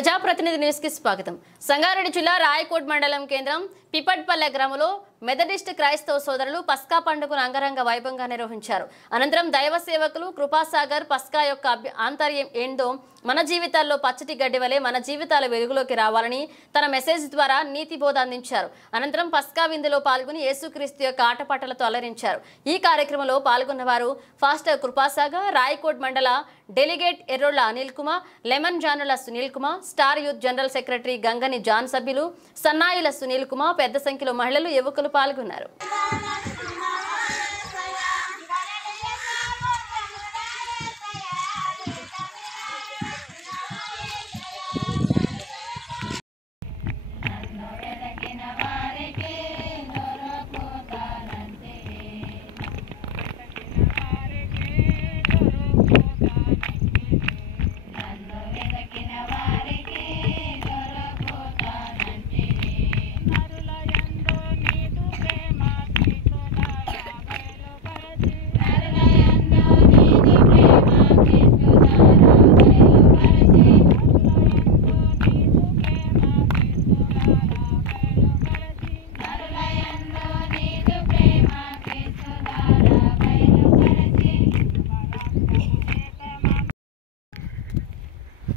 ప్రజాప్రతినిధి న్యూస్ కి స్వాగతం. సంగారెడ్డి జిల్లా రాయకోట్ మండలం కేంద్రం పిపట్పల్లె గ్రామంలో మెథడిస్ట్ క్రైస్తవ సోదరులు పస్కా పండుగను అంగరంగ వైభవంగా నిర్వహించారు. అనంతరం దైవ సేవకులు కృపాసాగర్ పస్కా యొక్క ఆంతర్యం ఏందో మన జీవితాల్లో పచ్చటి గడ్డి వలె మన జీవితాల వెలుగులోకి రావాలని తన మెసేజ్ ద్వారా నీతి బోధ అందించారు. అనంతరం పస్కా విందులో పాల్గొని యేసుక్రీస్తు యొక్క ఆటపాటలతో అలరించారు. ఈ కార్యక్రమంలో పాల్గొన్న వారు ఫాస్టర్ కృపాసాగర్, రాయకోట్ మండల డెలిగేట్ ఎర్రోళ్ల అనిల్ కుమార్, లెమన్ జానుల Sunil Kumar, star youth general secretary Gangani John సభ్యులు, సన్నాయిల సునీల్ కుమార్, పెద్ద సంఖ్యలో మహిళలు, యువకులు పాల్గొన్నారు.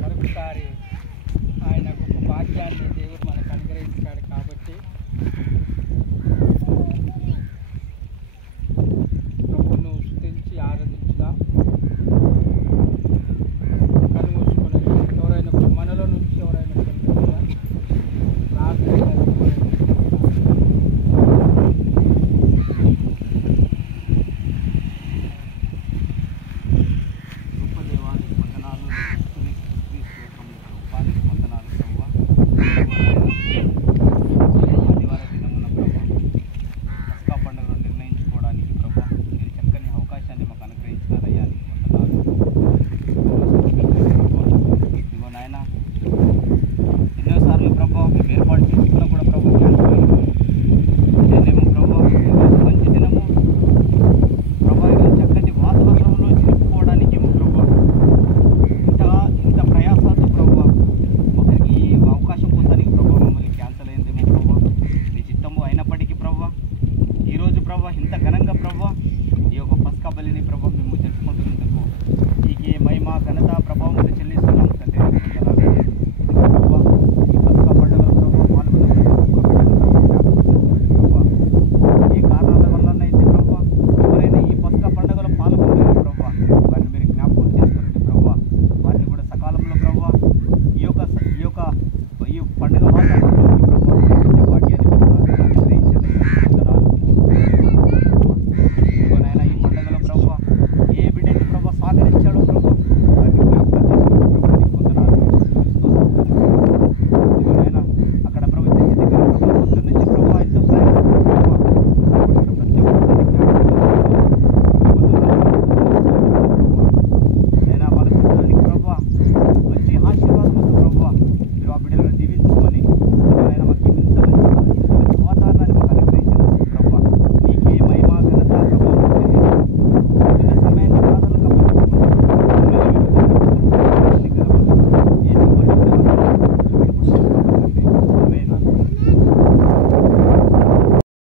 మరొకసారి ఆయన గొప్ప భాగ్యాన్ని దేవుడు మనకు అనుగ్రహించాడు కాబట్టి ప్రభువును స్తుతించి ఆరాధించుదాం. కళ్ళు మూసుకొని ఎవరైనా మనలో నుంచి ఎవరైనా ప్రార్థన ఇంత ఘనంగా